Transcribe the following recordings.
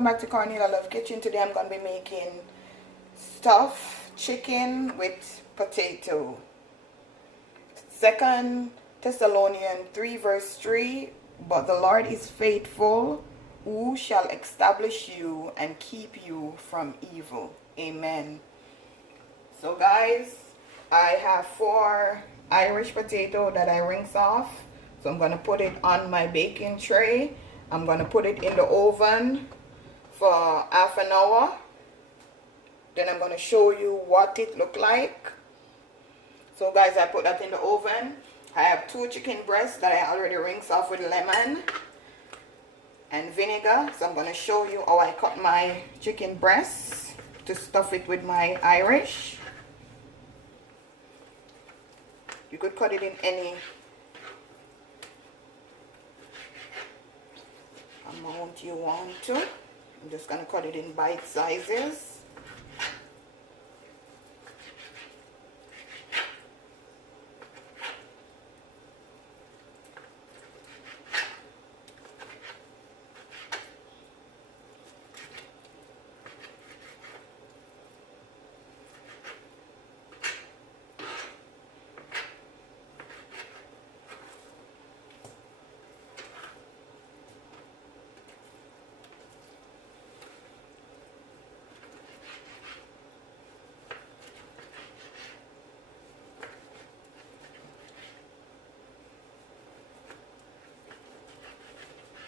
Welcome back to Cornelia Love Kitchen. Today I'm going to be making stuffed chicken with potato. 2 Thessalonians 3 verse 3, but the Lord is faithful, who shall establish you and keep you from evil. Amen. So guys, I have 4 Irish potato that I rinse off. So I'm going to put it on my baking tray. I'm going to put it in the oven for half an hour. Then I'm going to show you what it look like. So guys, I put that in the oven. I have 2 chicken breasts that I already rinsed off with lemon and vinegar. So I'm going to show you how I cut my chicken breasts to stuff it with my Irish. You could cut it in any amount you want to. I'm just going to cut it in bite sizes.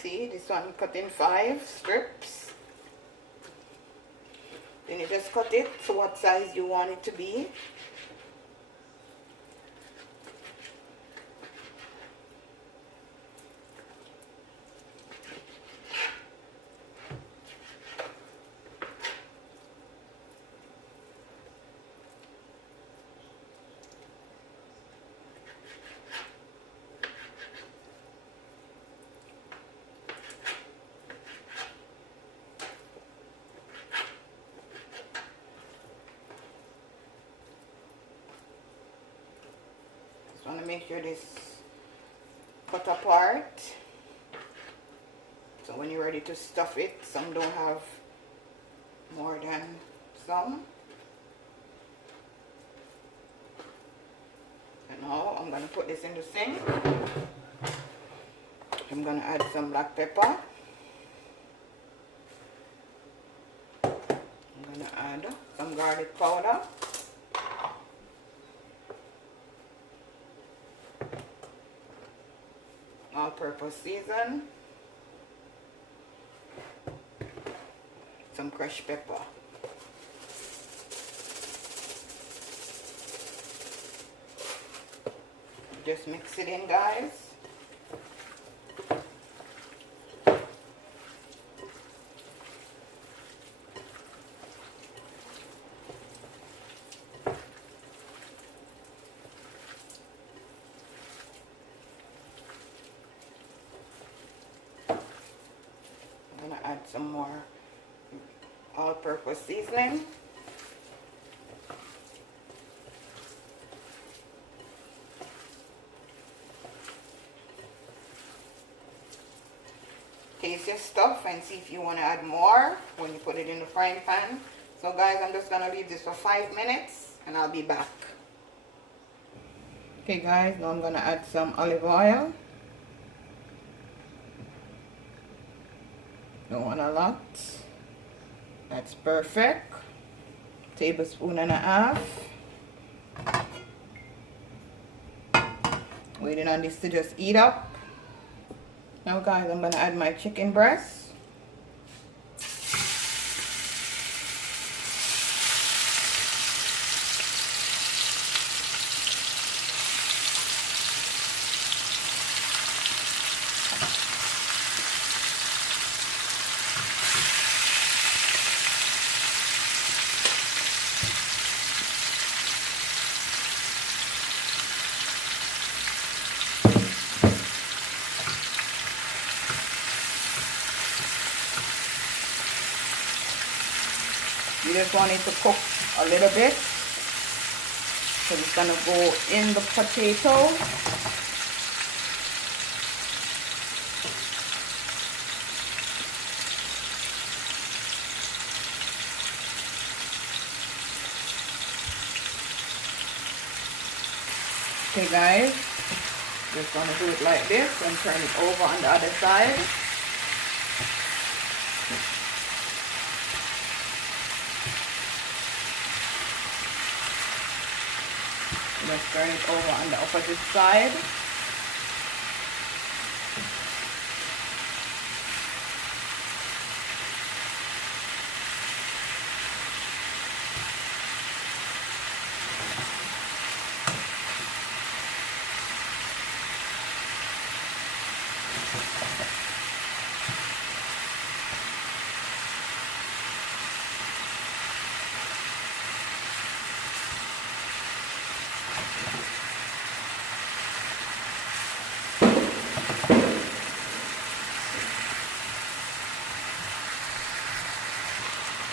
See, this one cut in 5 strips. Then you just cut it to what size you want it to be. Just want to make sure this cut apart. So when you're ready to stuff it, some don't have more than some. And now I'm going to put this in the sink. I'm going to add some black pepper. I'm going to add some garlic powder. All-purpose season. Some crushed pepper. Just mix it in, guys. I'm going to add some more all-purpose seasoning. Taste your stuff and see if you want to add more when you put it in the frying pan. So guys, I'm just going to leave this for 5 minutes and I'll be back. Okay guys, now I'm going to add some olive oil. Don't want a lot. That's perfect. Tablespoon and a half. Waiting on this to just heat up. Now guys, I'm going to add my chicken breast. You just want it to cook a little bit. So it's going to go in the potato. Okay guys, just gonna do it like this and turn it over on the other side. Let's turn it over on the opposite side.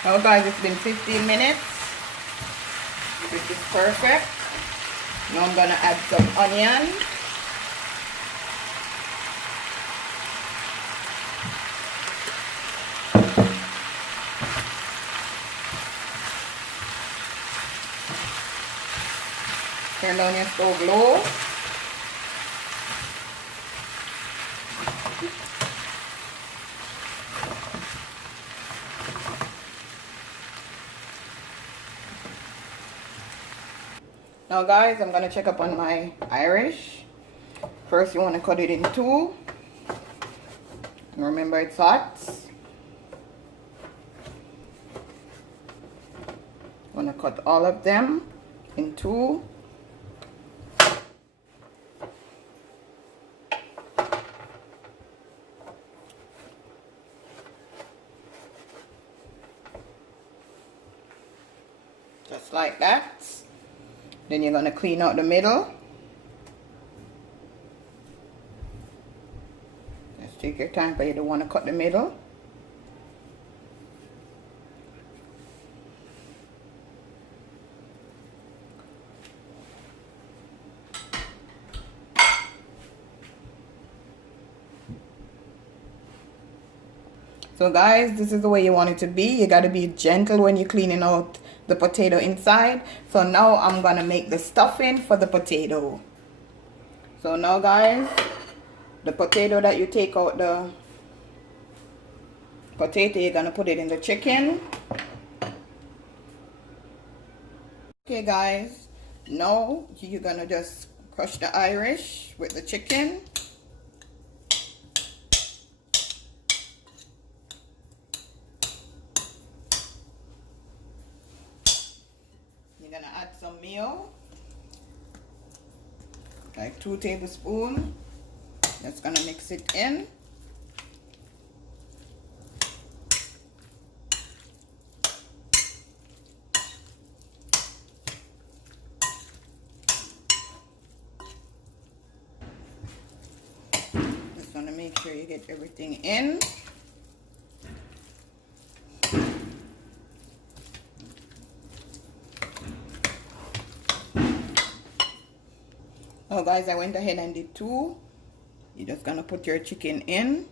Now guys, it's been 15 minutes. This is perfect. Now I'm gonna add some onion. Turn down your stove low. Now guys, I'm gonna check up on my Irish. First you want to cut it in two. Remember it's hot. I'm gonna cut all of them in two. Just like that. Then you're gonna clean out the middle. Just take your time, but you don't want to cut the middle. So guys, this is the way you want it to be. You got to be gentle when you're cleaning out the potato inside. So now I'm gonna make the stuffing for the potato. So now guys, the potato that you take out the potato, you're gonna put it in the chicken. Okay guys, now you're gonna just crush the Irish with the chicken. You're gonna add some meal, like 2 tablespoons. Just gonna mix it in. Just gonna make sure you get everything in. Oh guys, I went ahead and did 2. You're just gonna put your chicken in.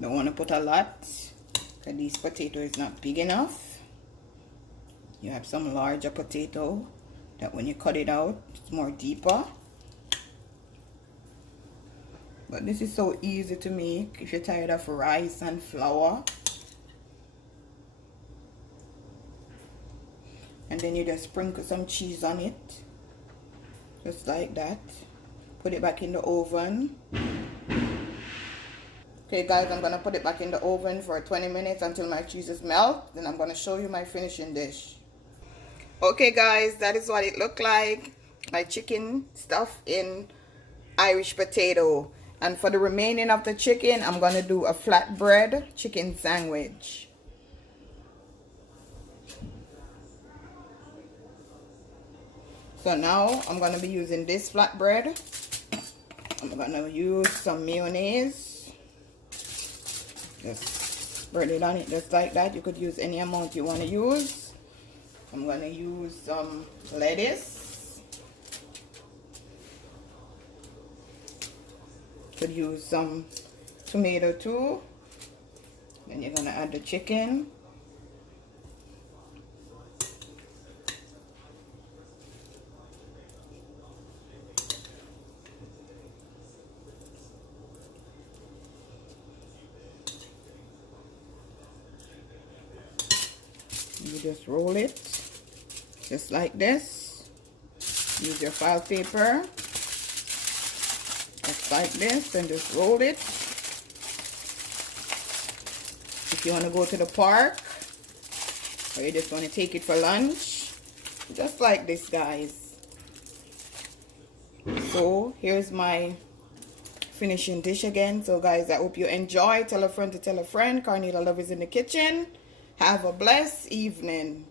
Don't want to put a lot because this potato is not big enough. You have some larger potato that when you cut it out, it's more deeper. But this is so easy to make if you're tired of rice and flour. And then you just sprinkle some cheese on it. Just like that. Put it back in the oven. Okay guys, I'm going to put it back in the oven for 20 minutes until my cheese is melt. Then I'm going to show you my finishing dish. Okay guys, that is what it looked like. My chicken stuffed in Irish potato. And for the remaining of the chicken, I'm going to do a flatbread chicken sandwich. So now I'm going to be using this flatbread. I'm going to use some mayonnaise. Just spread it on it just like that. You could use any amount you want to use. I'm going to use some lettuce. Could use some tomato too. Then you're going to add the chicken. You just roll it just like this. Use your file paper just like this and just roll it. If you want to go to the park or you just want to take it for lunch, just like this, guys. So here's my finishing dish again. So guys, I hope you enjoy. Tell a friend to tell a friend. Cornelia Love is in the kitchen. Have a blessed evening.